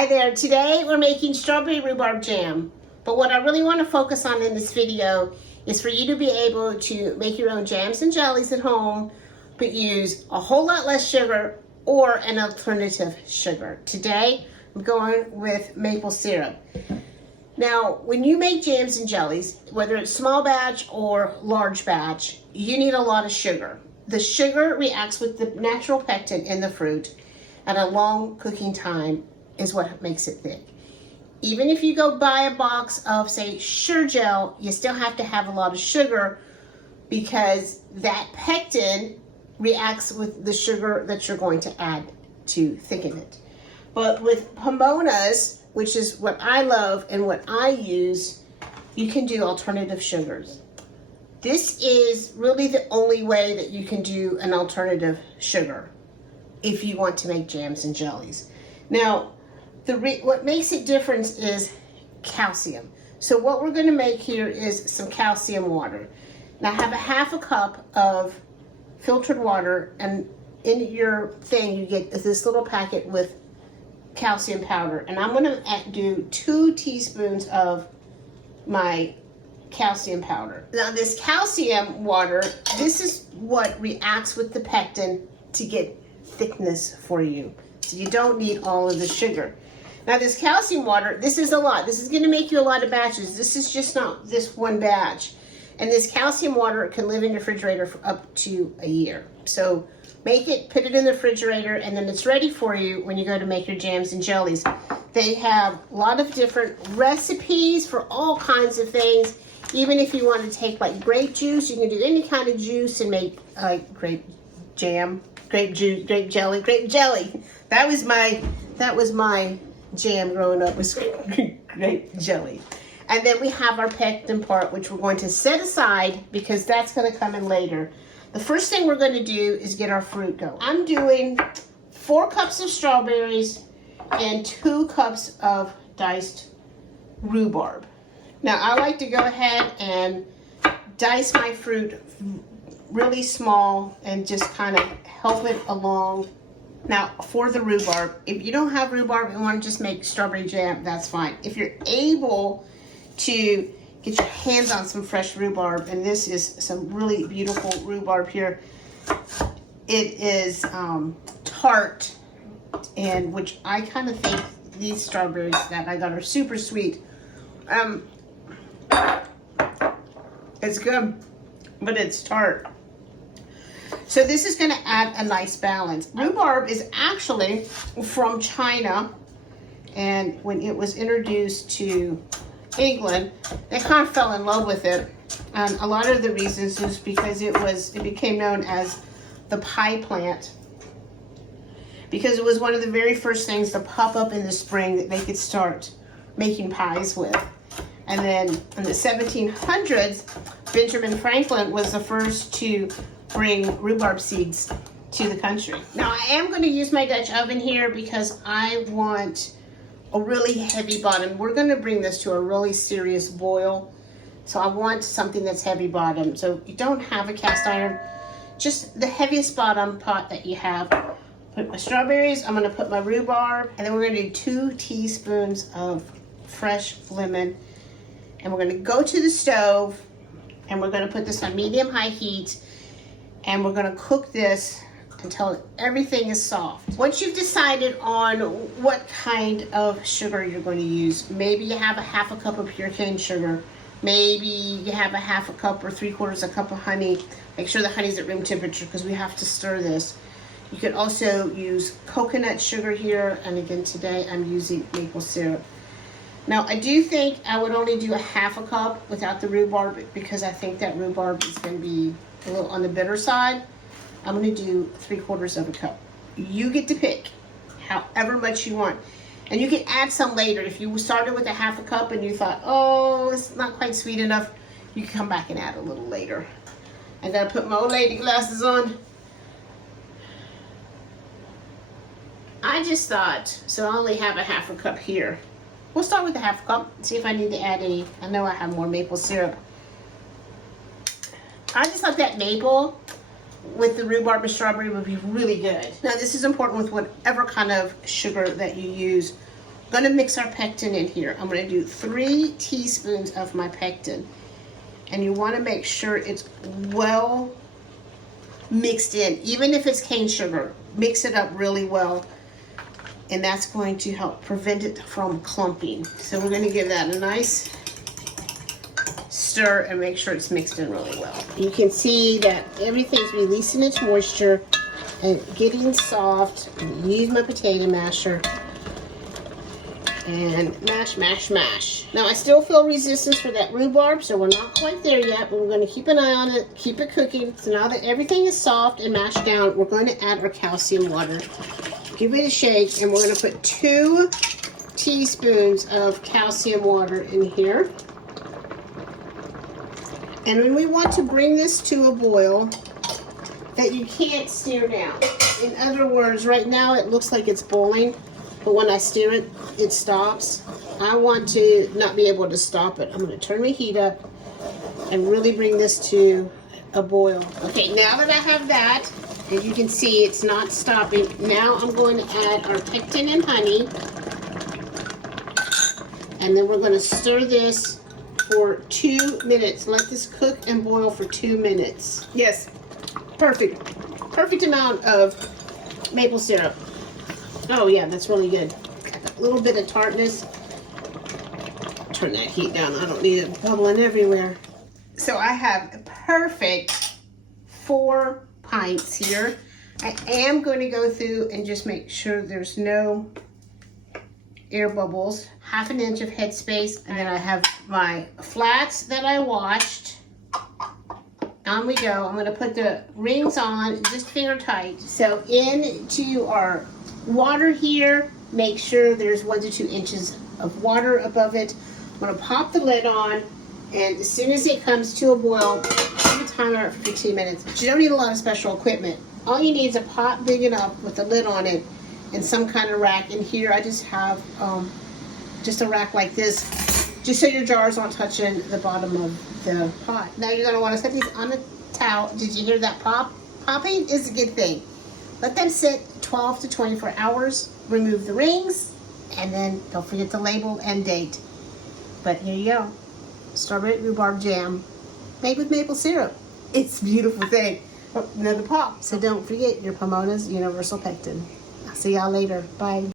Hi there, today we're making strawberry rhubarb jam. But what I really want to focus on in this video is for you to be able to make your own jams and jellies at home, but use a whole lot less sugar or an alternative sugar. Today, I'm going with maple syrup. Now, when you make jams and jellies, whether it's small batch or large batch, you need a lot of sugar. The sugar reacts with the natural pectin in the fruit, and a long cooking time is what makes it thick. Even if you go buy a box of, say, Sure Gel, you still have to have a lot of sugar because that pectin reacts with the sugar that you're going to add to thicken it. But with Pomonas, which is what I love and what I use, you can do alternative sugars. This is really the only way that you can do an alternative sugar if you want to make jams and jellies. Now, what makes it different is calcium. So what we're going to make here is some calcium water. Now I have a half a cup of filtered water, and in your thing you get this little packet with calcium powder, and I'm going to do 2 teaspoons of my calcium powder. Now this calcium water, this is what reacts with the pectin to get thickness for you. So you don't need all of the sugar. Now this calcium water, this is a lot. This is going to make you a lot of batches. This is just not this one batch. And this calcium water can live in your refrigerator for up to a year. So make it, put it in the refrigerator, and then it's ready for you when you go to make your jams and jellies. They have a lot of different recipes for all kinds of things. Even if you want to take like grape juice, you can do any kind of juice and make grape jam, grape juice, grape jelly. That was my jam growing up, was grape jelly. And then we have our pectin part, which we're going to set aside because that's going to come in later. The first thing we're going to do is get our fruit going. I'm doing 4 cups of strawberries and 2 cups of diced rhubarb. Now I like to go ahead and dice my fruit really small and just kind of help it along. Now for the rhubarb, if you don't have rhubarb and want to just make strawberry jam, that's fine. If you're able to get your hands on some fresh rhubarb, and this is some really beautiful rhubarb here. It is tart, and which I kind of think these strawberries that I got are super sweet. It's good, but it's tart. So this is going to add a nice balance. Rhubarb is actually from China, and when it was introduced to England, they kind of fell in love with it. And a lot of the reasons is because it became known as the pie plant, because it was one of the very first things to pop up in the spring that they could start making pies with. And then in the 1700s, Benjamin Franklin was the first to bring rhubarb seeds to the country. Now I am going to use my Dutch oven here because I want a really heavy bottom. We're going to bring this to a really serious boil. So I want something that's heavy bottom. So if you don't have a cast iron, just the heaviest bottom pot that you have. Put my strawberries, I'm going to put my rhubarb, and then we're going to do 2 teaspoons of fresh lemon. And we're going to go to the stove, and we're going to put this on medium-high heat, and we're going to cook this until everything is soft. Once you've decided on what kind of sugar you're going to use, maybe you have a half a cup of pure cane sugar, maybe you have a half a cup or 3/4 a cup of honey. Make sure the honey's at room temperature because we have to stir this. You could also use coconut sugar here, and again today I'm using maple syrup. Now I do think I would only do a half a cup without the rhubarb because I think that rhubarb is going to be a little on the bitter side. I'm going to do 3/4 a cup. You get to pick however much you want. And you can add some later. If you started with a half a cup and you thought, oh, it's not quite sweet enough, you can come back and add a little later. I got to put my old lady glasses on. I just thought, so I only have a half a cup here. We'll start with a half a cup, see if I need to add any. I know I have more maple syrup. I just thought that maple with the rhubarb and strawberry would be really good. Now this is important with whatever kind of sugar that you use. going to mix our pectin in here. I'm going to do 3 teaspoons of my pectin. And you want to make sure it's well mixed in. Even if it's cane sugar, mix it up really well. And that's going to help prevent it from clumping. So we're going to give that a nice stir and make sure it's mixed in really well. You can see that everything's releasing its moisture and getting soft. I'm going to use my potato masher and mash, mash, mash. Now I still feel resistance for that rhubarb, so we're not quite there yet, but we're going to keep an eye on it, keep it cooking. So now that everything is soft and mashed down, we're going to add our calcium water. Give it a shake, and we're going to put 2 teaspoons of calcium water in here. And when we want to bring this to a boil that you can't stir down. In other words, right now it looks like it's boiling, but when I stir it, it stops. I want to not be able to stop it. I'm going to turn my heat up and really bring this to a boil. Okay, now that I have that, as you can see, it's not stopping. Now I'm going to add our pectin and honey. And then we're going to stir this for 2 minutes. Let this cook and boil for 2 minutes. Yes, perfect. Perfect amount of maple syrup. Oh yeah, that's really good. A little bit of tartness. Turn that heat down. I don't need it bubbling everywhere. So I have a perfect 4 pints here. I am going to go through and just make sure there's no air bubbles. 1/2 inch of headspace, and then I have my flats that I washed. On we go. I'm going to put the rings on just finger tight. So into our water here, make sure there's 1 to 2 inches of water above it. I'm going to pop the lid on, and as soon as it comes to a boil, set the timer for 15 minutes. But you don't need a lot of special equipment. All you need is a pot big enough with a lid on it and some kind of rack. In here I just have just a rack like this, just so your jars aren't touching the bottom of the pot. Now you're going to want to set these on a towel. Did you hear that pop? Popping is a good thing. Let them sit 12 to 24 hours. Remove the rings, and then don't forget to label and date. But here you go. Strawberry rhubarb jam made with maple syrup. It's a beautiful thing. Oh, another pop. So don't forget your Pomona's Universal Pectin. I'll see y'all later. Bye.